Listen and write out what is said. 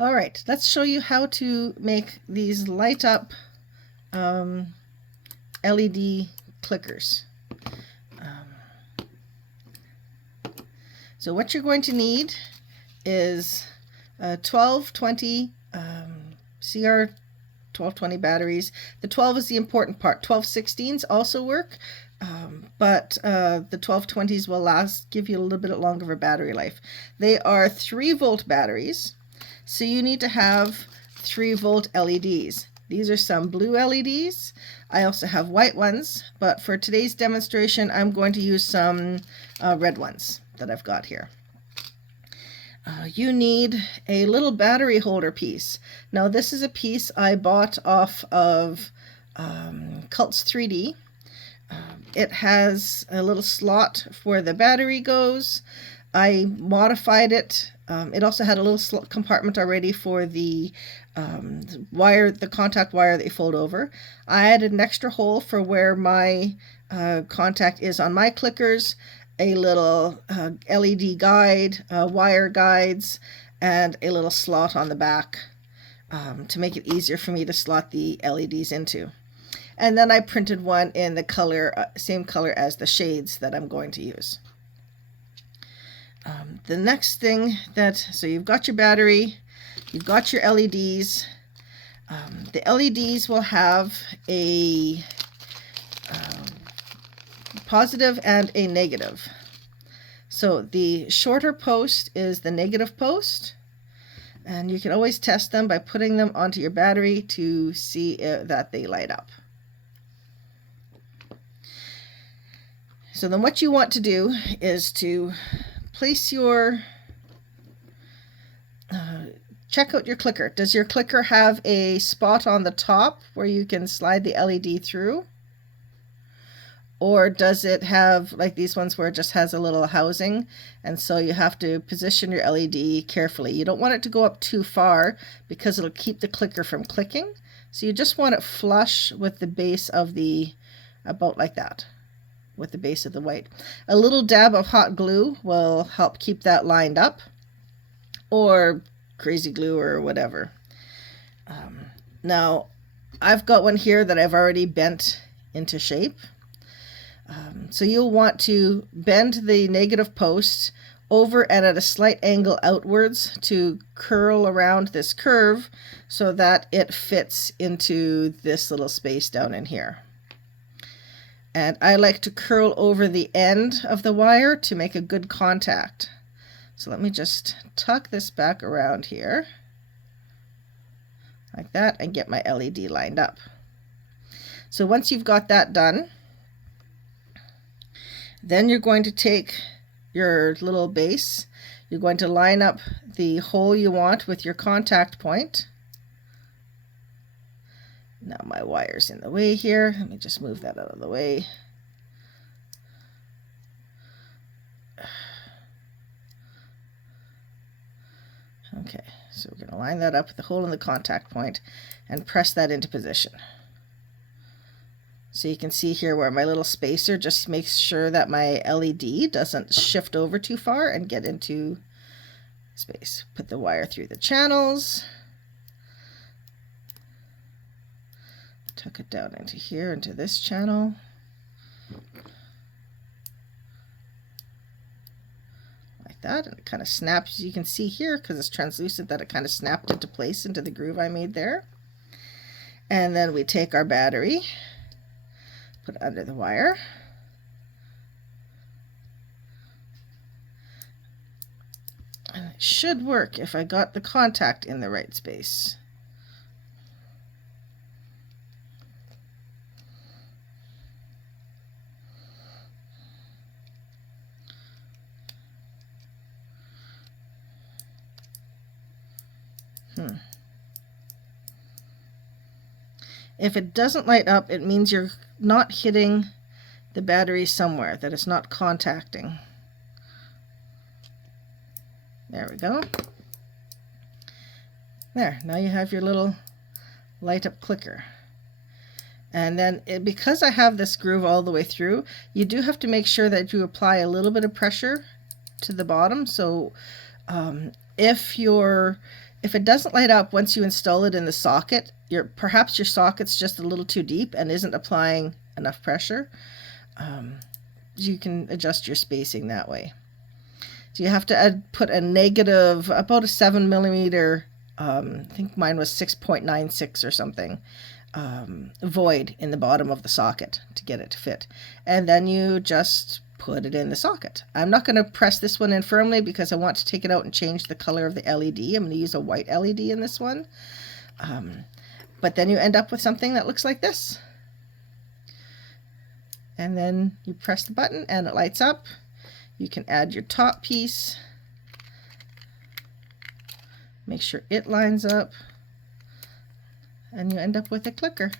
All right, let's show you how to make these light up LED clickers. So what you're going to need is 1220 CR 1220 batteries. The 12 is the important part. 1216s also work, but the 1220s will give you a little bit longer of a battery life. They are 3-volt batteries, so you need to have 3-volt LEDs. These are some blue LEDs. I also have white ones, but for today's demonstration, I'm going to use some red ones that I've got here. You need a little battery holder piece. Now this is a piece I bought off of Cults 3D. It has a little slot where the battery goes. I modified it. It also had a little compartment already for the wire, the contact wire that you fold over. I added an extra hole for where my contact is on my clickers, a little LED guide, wire guides, and a little slot on the back to make it easier for me to slot the LEDs into. And then I printed one in the color, same color as the shades that I'm going to use. The next thing so you've got your battery, you've got your LEDs. The LEDs will have a positive and a negative. So the shorter post is the negative post, and you can always test them by putting them onto your battery to see that they light up. So then what you want to do is to place your check out your clicker. Does your clicker have a spot on the top where you can slide the LED through? Or does it have like these ones where it just has a little housing, and so you have to position your LED carefully. You don't want it to go up too far because it'll keep the clicker from clicking. So you just want it flush with the base of the, about like that, with the base of the white. A little dab of hot glue will help keep that lined up, or crazy glue or whatever. Now I've got one here that I've already bent into shape. So you'll want to bend the negative post over and at a slight angle outwards to curl around this curve so that it fits into this little space down in here. And I like to curl over the end of the wire to make a good contact. So let me just tuck this back around here like that and get my LED lined up. So once you've got that done, then you're going to take your little base. You're going to line up the hole you want with your contact point. Now my wire's in the way here. Let me just move that out of the way. Okay, so we're going to line that up with the hole in the contact point and press that into position. So you can see here where my little spacer just makes sure that my LED doesn't shift over too far and get into space. Put the wire through the channels. Tuck it down into here, into this channel. Like that, and it kind of snaps. You can see here, because it's translucent, that it kind of snapped into place into the groove I made there. And then we take our battery, put it under the wire. And it should work if I got the contact in the right space. If it doesn't light up, it means you're not hitting the battery somewhere, that it's not contacting. There we go. There, now you have your little light up clicker. And then because I have this groove all the way through, you do have to make sure that you apply a little bit of pressure to the bottom. So if your If it doesn't light up once you install it in the socket, perhaps your socket's just a little too deep and isn't applying enough pressure. You can adjust your spacing that way. So you have to put a negative, about a 7 millimeter, I think mine was 6.96 or something, void in the bottom of the socket to get it to fit. And then you just put it in the socket. I'm not going to press this one in firmly because I want to take it out and change the color of the LED. I'm going to use a white LED in this one. But then you end up with something that looks like this. And then you press the button and it lights up. You can add your top piece. Make sure it lines up. And you end up with a clicker.